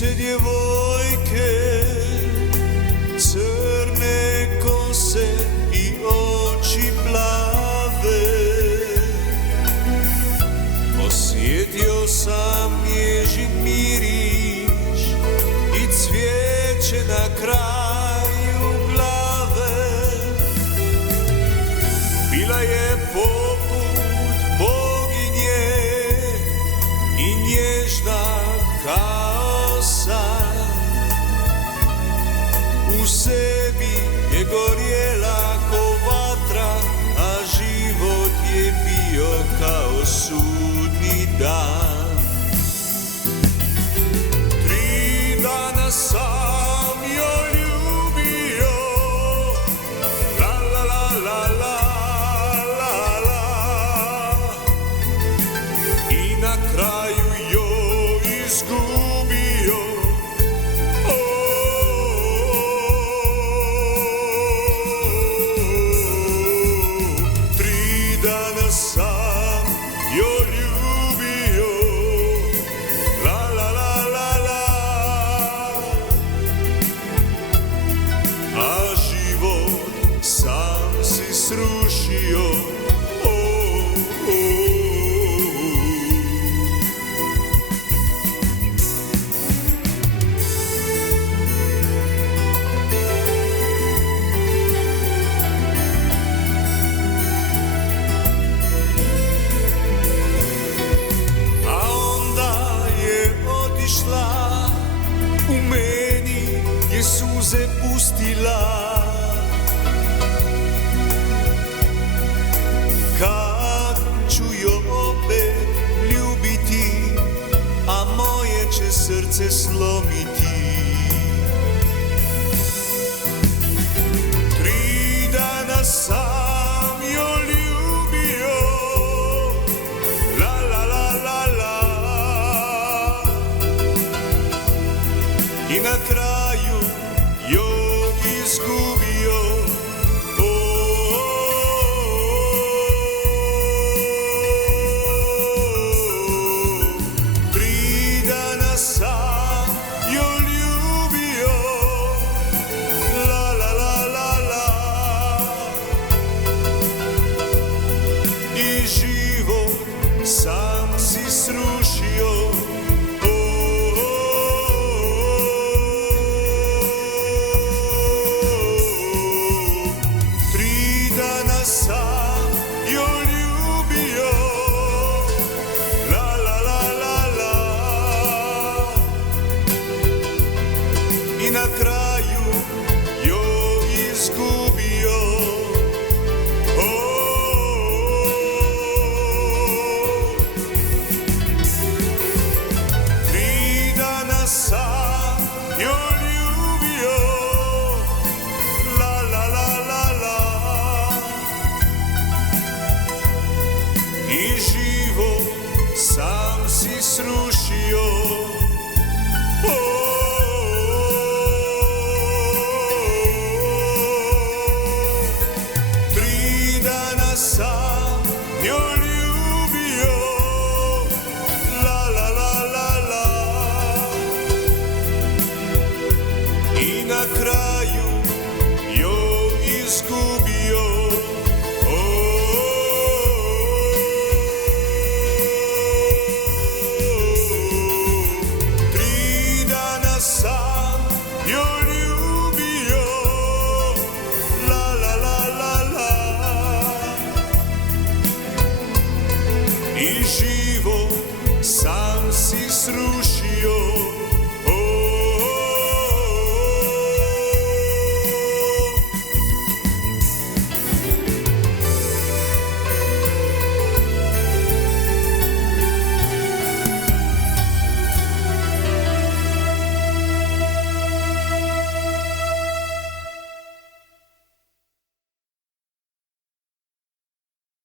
se djevojke, crne kose i oči plave. Osjetio sam nježin miriš i cvijeće na kraju glave. Bila je poput boginje i nježna kao san. U sebi je gorjela ko vatra, a život je bio kao sudnji dan. 3 dana sam joj ljubio, la la la la la la la, i na kraju joj izgubio. Sam joj ljubio, la la la la la, a život sam si srušio. U meni je suze pustila, kad ću joj opet ljubiti, a moje će srce slomiti. 3 dana sam joj ljubio, la la la la la, i na kraju joj izgubio. Tri dana sam joj ljubio, la la la la la, i život sam si srušio. 3 dana sam joj ljubio, la la la la la, i na kraju joj izgubio. 3 dana sam joj ljubio, la la la la la, i život sam si srušio. 3 dana sam joj ljubio, la la la la la, i na kraju joj izgubio. 3 dana sam joj ljubio, la la la la la, i